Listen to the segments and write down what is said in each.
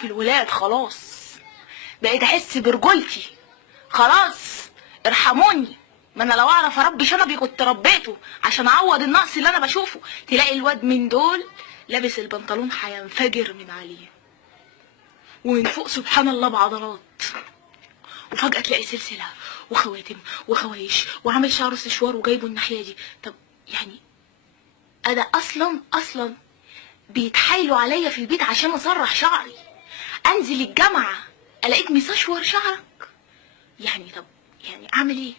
اشوف الولاد خلاص، بقيت احس برجولتي خلاص، ارحموني. ما انا لو اعرف اربي شنبي كنت ربيته عشان اعوض النقص اللي انا بشوفه. تلاقي الواد من دول لابس البنطلون هينفجر من عليه، ومن فوق سبحان الله بعضلات، وفجأة تلاقي سلسلة وخواتم وخوايش وعامل شعره سشوار وجايبه الناحية دي. طب يعني انا اصلا بيتحايلوا عليا في البيت عشان اسرح شعري، انزل الجامعة الاقيك مسشور شعرك. يعني طب يعني اعمل ايه؟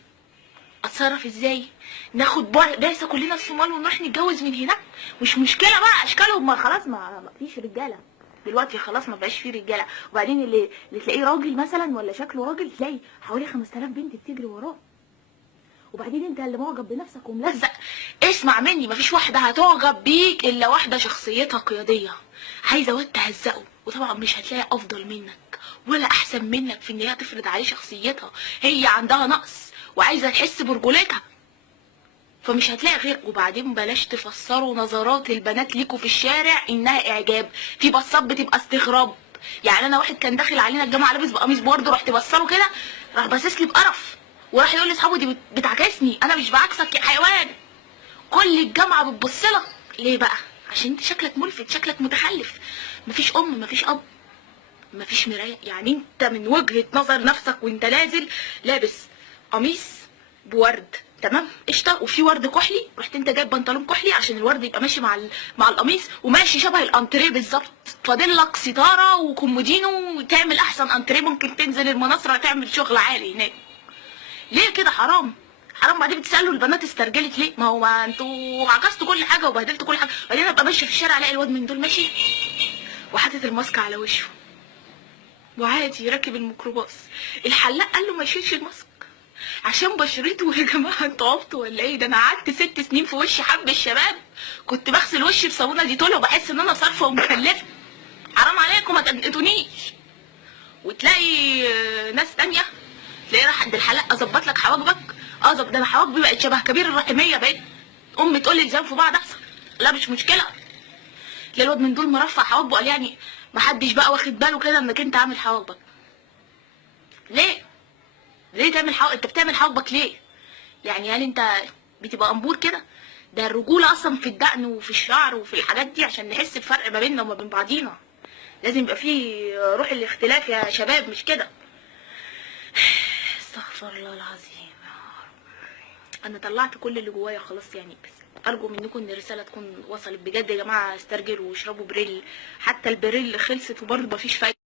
اتصرف ازاي؟ ناخد بعثة كلنا الصومال ونروح نتجوز من هناك؟ مش مشكلة بقى اشكالهم، ما خلاص ما فيش رجالة دلوقتي، خلاص ما بقاش فيه رجالة. وبعدين اللي تلاقيه راجل مثلا ولا شكله راجل تلاقي حوالي 5000 بنت بتجري وراه. وبعدين انت اللي معجب بنفسك وملزق. اسمع مني، مفيش واحدة هتعجب بيك الا واحدة شخصيتها قيادية عايزة واد تهزقه، وطبعا مش هتلاقي افضل منك ولا احسن منك في ان هي تفرض عليه شخصيتها. هي عندها نقص وعايزة تحس برجولتها، فمش هتلاقي غير. وبعدين بلاش تفسروا نظرات البنات ليكوا في الشارع انها اعجاب، في بصات بتبقى استغراب. يعني انا واحد كان داخل علينا الجامعه لابس بقميص برضه، رحت بصله كده راح باصص لي بقرف، وراح يقول لاصحابه دي بتعكسني. انا مش بعكسك يا حيوان، كل الجامعه بتبص لك. ليه بقى؟ عشان انت شكلك ملفت، شكلك متخلف، مفيش مفيش اب، مفيش مرايه. يعني انت من وجهه نظر نفسك وانت نازل لابس قميص بورد تمام قشطه وفي ورد كحلي، رحت انت جايب بنطلون كحلي عشان الورد يبقى ماشي مع القميص وماشي شبه الانتريه بالظبط. فاضل لك ستاره وكومودينو وتعمل احسن انتريه، ممكن تنزل المناصره تعمل شغل عالي هناك. ليه كده؟ حرام حرام. بعدين بتسالوا البنات استرجلت ليه؟ ما هو ما انتوا عكستوا كل حاجه وبهدلتوا كل حاجه. بعدين ابقى ماشيه في الشارع الاقي الواد من دول ماشي وحاطط الماسك على وشه وعادي راكب الميكروباص. الحلاق قال له ما يشيلش الماسك عشان بشرته. يا جماعه انتوا عبطوا ولا ايه؟ ده انا قعدت 6 سنين في وشي حب الشباب، كنت بغسل وشي بصابونه ديتول وبحس ان انا صارفه ومكلفه. حرام عليكم ما تنقطونيش. وتلاقي ناس تانية تلاقي راح عند الحلاق اظبط لك حواجبك. ده انا حواجبي بقت شبه كبير الرحميه، بقيت امي تقول لي الزام في بعض احسن. لا مش مشكله. تلاقي الواد من دول مرفع حواجبه، قال يعني محدش بقى واخد باله كده انك انت عامل حواجبك. ليه تعمل انت بتعمل حواجبك ليه؟ يعني هل انت بتبقى امبور كده؟ ده الرجوله اصلا في الدقن وفي الشعر وفي الحاجات دي عشان نحس بفرق ما بيننا وما بين بعضينا. لازم يبقى فيه روح الاختلاف يا شباب، مش كده؟ استغفر الله العظيم يا رب. انا طلعت كل اللي جوايا خلاص يعني، بس ارجو منكم ان الرساله تكون وصلت بجد. يا جماعه استرجلوا واشربوا بريل، حتى البريل خلصت وبرضه مفيش فايده.